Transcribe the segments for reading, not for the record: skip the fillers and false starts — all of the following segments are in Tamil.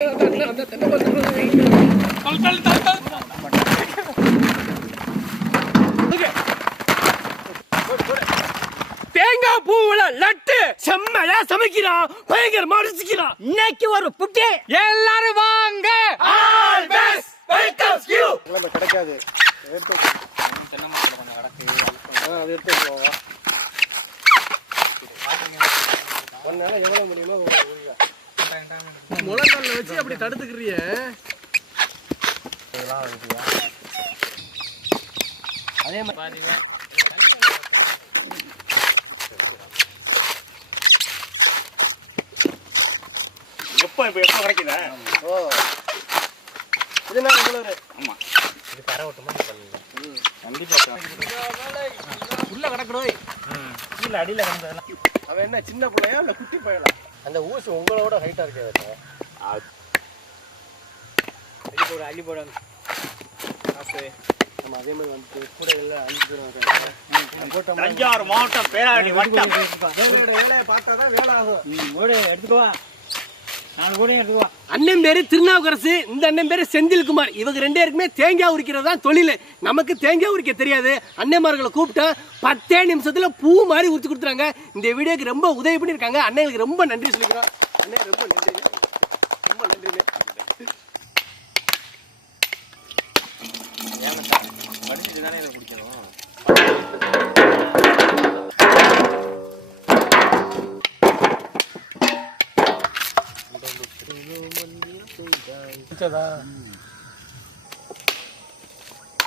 தேங்காய் பூவுல லட்டு செம்மையா சமைக்கிறான், பயங்கரமா ருசிக்கிறான். இன்னைக்கு ஒரு புட்டி எல்லாரும் வாங்க. All best welcome you. நம்ம கிடைக்காது. எடுத்து தென்னை மரத்துல கொஞ்சம் கிடக்கு. அது எடுத்து போவா. ஒன்னால எவ்வளவு முடியுமோ முழங்கல்ல வச்சு அப்படி தடுத்துக்கிறிய. அதே மாதிரி எப்போ கிடைக்குதா? ஓ இதனால இவ்வளவு. ஆமா இது கரை ஓட்டமா கண்டிப்பா உள்ள கிடக்குறோய். கீழே அடியில கிடந்ததெல்லாம் அவன் என்ன சின்ன பிள்ளையா இல்ல குட்டி பையனா? அந்த ஊசி உங்களோட ஹைட்டா இருக்கே. அள்ளி போட நம்ம அதே மாதிரி வந்து கூட எல்லாம் அள்ளி தஞ்சாவூர் மாவட்டம் பேராவூரணி வட்டம். வேலையை பார்த்தாதான் வேலை ஆகும். எடுத்துக்கோவா. அண்ணன் பேரு திருநாவுக்கரசு, இந்த அண்ணன் பேரு செந்தில்குமார். இவங்க ரெண்டு பேருக்குமே தேங்காய் உரிக்கிறது தான் தொழில். நமக்கு தேங்காய் உரிக்க தெரியாது. அண்ணன்மார்களை கூப்பிட்டா 10 நிமிஷத்துல பூ மாதிரி உரிச்சு கொடுத்துறாங்க. இந்த வீடியோக்கு ரொம்ப உதவி பண்ணியிருக்காங்க. அண்ணனுக்கு ரொம்ப நன்றி சொல்லிக்கிறோம். அண்ணே ரொம்ப நன்றி, ரொம்ப நன்றி. படிச்சுட்டு தானே இதை குடிக்கணும்.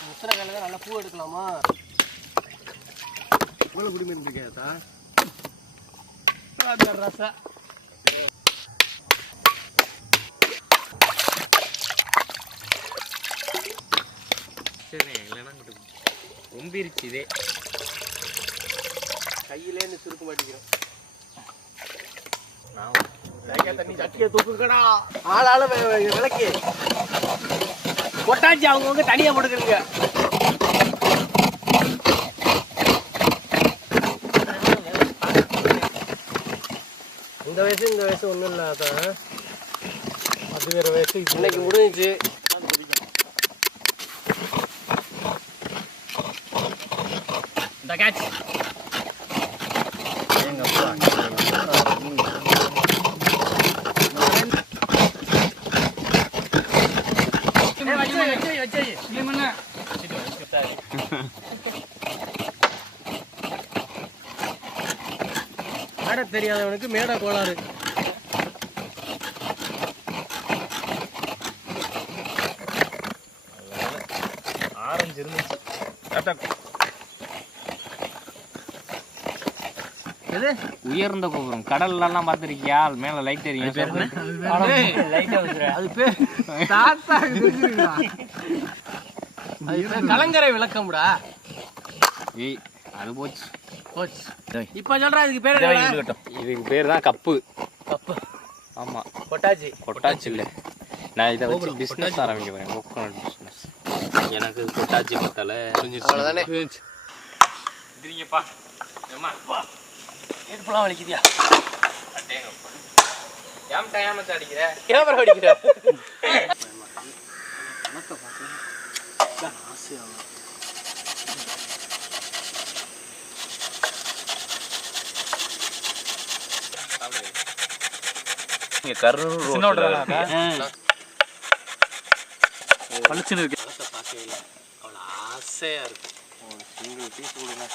முத்திரக்கால நல்லா பூ எடுக்கலாமா? இவ்வளவு குடிமீன் இருக்கா? ரசா சரி இல்லைன்னா ரொம்பிருச்சு. இதே கையிலேன்னு சுருக்க மாட்டேங்கிறோம். தண்ணி சட்டியை தூக்குங்கடா. ஆளால விளக்கி பொட்டாச்சு அவங்கவுங்க தனியா போட்டுக்கிறீங்க. இந்த வயசு ஒன்றும் இல்லை. அதான் அது வேற வயசு. இன்னைக்கு முடிஞ்சிச்சு. இந்த கேட்ச் மேடை தெரியாதவனுக்கு மேடை கோளாறு. ஆரஞ்சு இருந்துச்சு. உயர்ந்த கோபுரம் கடல்லாம் பார்த்திருக்கியா? மேல லைட் தெரியும். கலங்கரை விளக்கம்டா. அது போச்சு போச்சு. இப்ப சொல்றா இதுக்கு பேர். இதுக்கு பேர் தான் கப்பு. கப்பு ஆமா. கொட்டாச்சி இல்ல. நான் இதை வச்சு பிசினஸ் ஆரம்பிக்க போறேன். Coconut business. எனக்கு கொட்டாச்சி பத்தல அவ்வளவுதானே. இதுங்கப்பா ஏமா ஏற்பலாம் வலிக்குதியா? அடேங்கப்பா ஏம் டைமஸ் அடிக்குற. கேமரா அடிக்குற. கணக்க பாத்து ஆசையா இங்க கருண் ரோட்ல பளிச்சுன்னு இருக்கு. கணக்க பாக்கவே இல்ல. அவ்வளவு ஆசையா இருக்கு. சிங்கிள் பீஸ் கொடுங்க.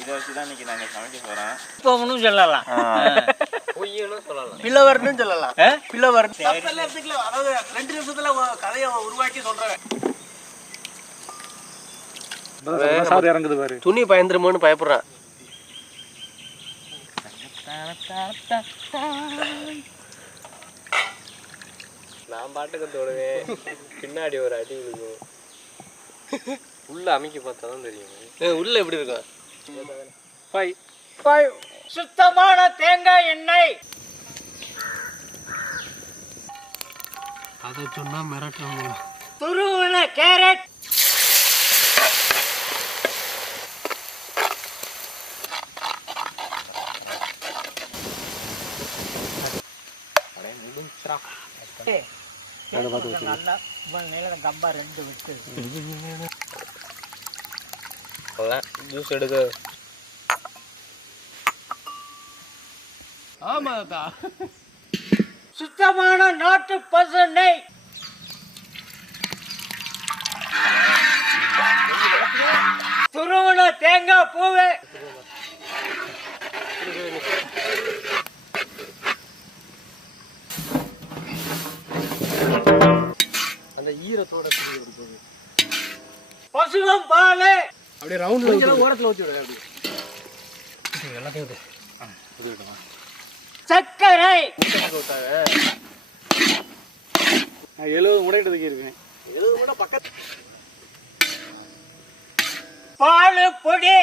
இதை வச்சுதான் இன்னைக்கு நாங்க சமைக்க போறோம். இப்போன்னு சொல்லலாம், பொய்யனும் சொல்லலாம், பிள்ளவர்னு சொல்லலாம். பிள்ளவர் அதாவது 2 நிமிஷத்துல கதையை உருவாக்கி சொல்றேன். இறங்குது பாரு. துணி பயந்துருமோன்னு பயப்படுறேன். நான் பாட்டுக்கு தோடுவேன். பின்னாடி ஒரு அடி விழுகும். உள்ள அமைக்க பார்த்தா தான் தெரியும். உள்ள எப்படி இருக்கும்? சுத்தமான தேங்காய் எண்ணெய். அதை சொன்னா மிரட்டுறாங்க. துருவன கேரட், நல்லா கம்பா 2 விட்டு ஜூஸ் எடுக்க. ஆமாதா. சுத்தமான நாட்டு பசு நெய், துருவன தேங்காய் பூவு, அந்த ஈரத்தோட பசுவம் பால், அப்படியே ரவுண்ட்ல ஓரத்துல ஊத்தி விடு. அப்படியே எல்லாத்தையும் ஊத்து. ஊத்தி விடுமா. சர்க்கரை 70 முடையிட்டதுக்கு இருக்கேன். 70 முடை பக்கத்து. பால் பொடி,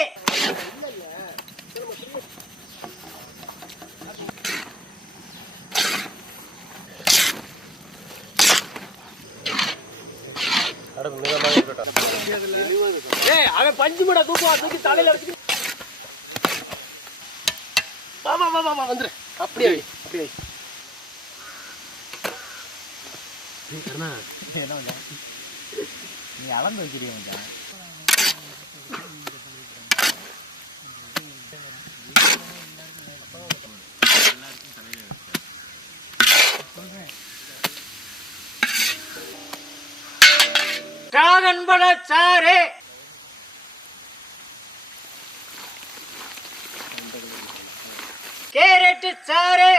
அவன் 5 முடை தூக்கி தலையில வச்சு வந்துரு. அப்படியே அப்படியே நீ அளந்து வச்சிருக்கீங்க. டிராகன் பழ சாறு, கேரட் சாறு,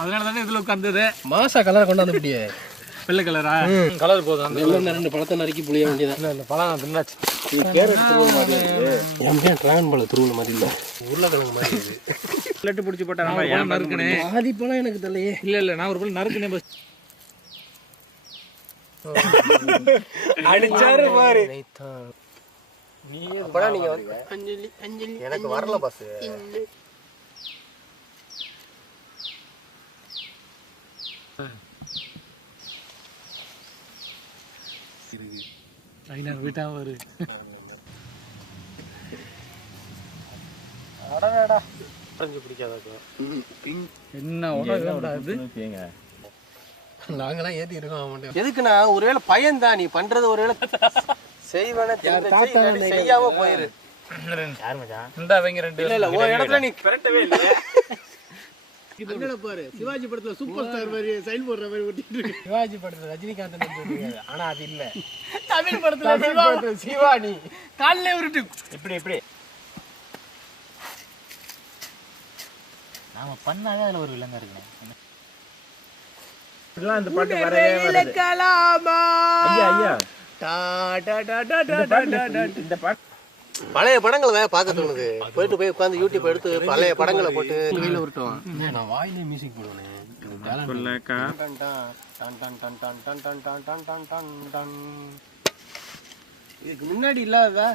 அதனால தானே இதுல உட்கார்ந்தது. மாசா கலரை கொண்டாந்து அப்படியே வெள்ளை கலரா கலர் போதும். வெள்ளை 2 பழத்தை நறுக்கி புளிய வேண்டியதான். இந்த பழம் தின்னாச்சு. இது கேரட் துருவல் மாதிரி இருக்கு. ஏன் டிராகன் பழ துருவல் மாதிரி இல்ல, உருளைக்கிழங்கு மாதிரி இருக்கு. லட்டு பிடிச்சி போட்டா நம்ம ஏன் நறுக்குனே? பாதி பழம் எனக்கு தெரியலையே. இல்ல நான் ஒரு பழம் நறுக்குனே. பஸ் அடிச்சாரு பாரு. அப்படா நீங்க அஞ்சலி அஞ்சலி எனக்கு வரல பஸ். வீட்டா வரு. அடடா அரைஞ்சு பிடிக்காதா? என்ன உடம்பு நாங்களாம் ஏத்தி இருக்கோம். எதுக்குண்ணா? ஒருவேளை பயன் தான் நீ பண்றது. ஒருவேளை செய்வன செய்யாம போயிரு. இந்த அவங்க 2 இல்ல ஒரு இடத்துல நீ பெரட்டவே இல்ல. பாரு சிவாஜி படத்துல சூப்பர் ஸ்டார் மாதிரி சைன் போடுற மாதிரி ஓட்டிட்டு இருக்கு. சிவாஜி படத்துல ரஜினிகாந்த் சொல்லிருக்காரு, ஆனா அது இல்ல. தமிழ் படத்துல சிவானி கால்ல உருட்டு. எப்படி எப்படி நாம பண்ணாவே அதுல ஒரு விலங்கு இருக்கு. இதெல்லாம் இந்த பாட்டு வரவே வருது. ஐயா ஐயா இந்த பாட்டு பழைய படங்களை பார்க்க தோணுது. போயிட்டு போய் உட்காந்து யூடியூப் எடுத்து பழைய படங்களை போட்டு கையில உருட்டுவான். நான் வாயிலே மியூசிக் போடுவேன். இதுக்கு முன்னாடி இல்லாததா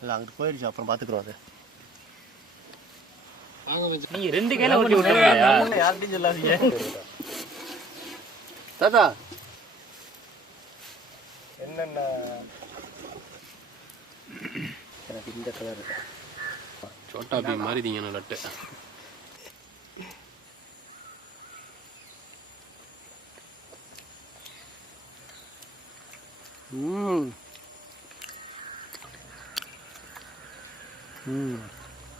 இல்ல, அங்கிட்டு போயிடுச்சு. அப்புறம் பாத்துக்கிறோம். அது நீங்க 2 கையில ஊட்டி விட்டுருங்க. யார்கிட்டயும் சொல்லாதீங்க. தாத்தா என்னென்ன எனக்கு இந்த கலர் சோட்டா பீம் மாதிரி தீங்க லட்டு.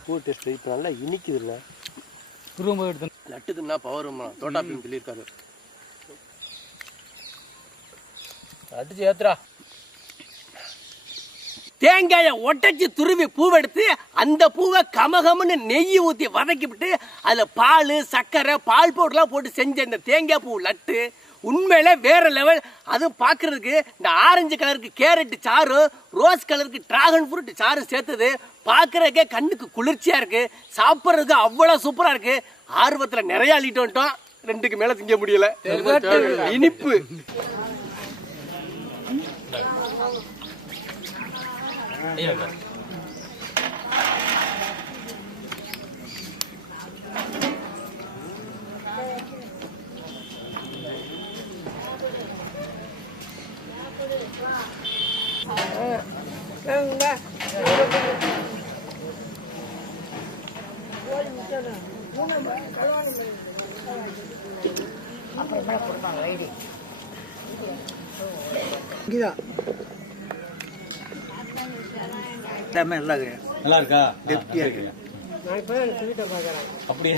பூ டேஸ்ட் இப்போ நல்லா இனிக்குது இல்லை? ரொம்ப எடுத்து லட்டுக்குன்னா பவர் தோட்டா பீம் சொல்லியிருக்காரு. அடிச்சு ஏத்துறா. தேங்காயை ஒட்டச்சி துருவி பூவெடுத்து அந்த பூவை கமகமன்னு நெய் ஊற்றி வதக்கிவிட்டு அதில் பால் சர்க்கரை பால் பவுடர்லாம் போட்டு செஞ்ச இந்த தேங்காய் பூ லட்டு உண்மையிலே வேற லெவல். அதுவும் பார்க்கறதுக்கு இந்த ஆரஞ்சு கலருக்கு கேரட் சாறு, ரோஸ் கலருக்கு டிராகன் ஃப்ரூட் சாறு சேர்த்தது பார்க்கறதுக்கே கண்ணுக்கு குளிர்ச்சியா இருக்கு. சாப்பிட்றதுக்கு அவ்வளோ சூப்பரா இருக்கு. ஆர்வத்தில் நிறைய அள்ளிட்டு வந்துட்டோம். 2க்கு மேல திங்க முடியல. இனிப்பு நல்லா இருக்கா? அப்படியே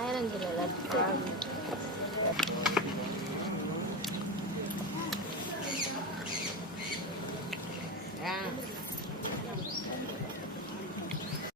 ஆயிரம் கிலோ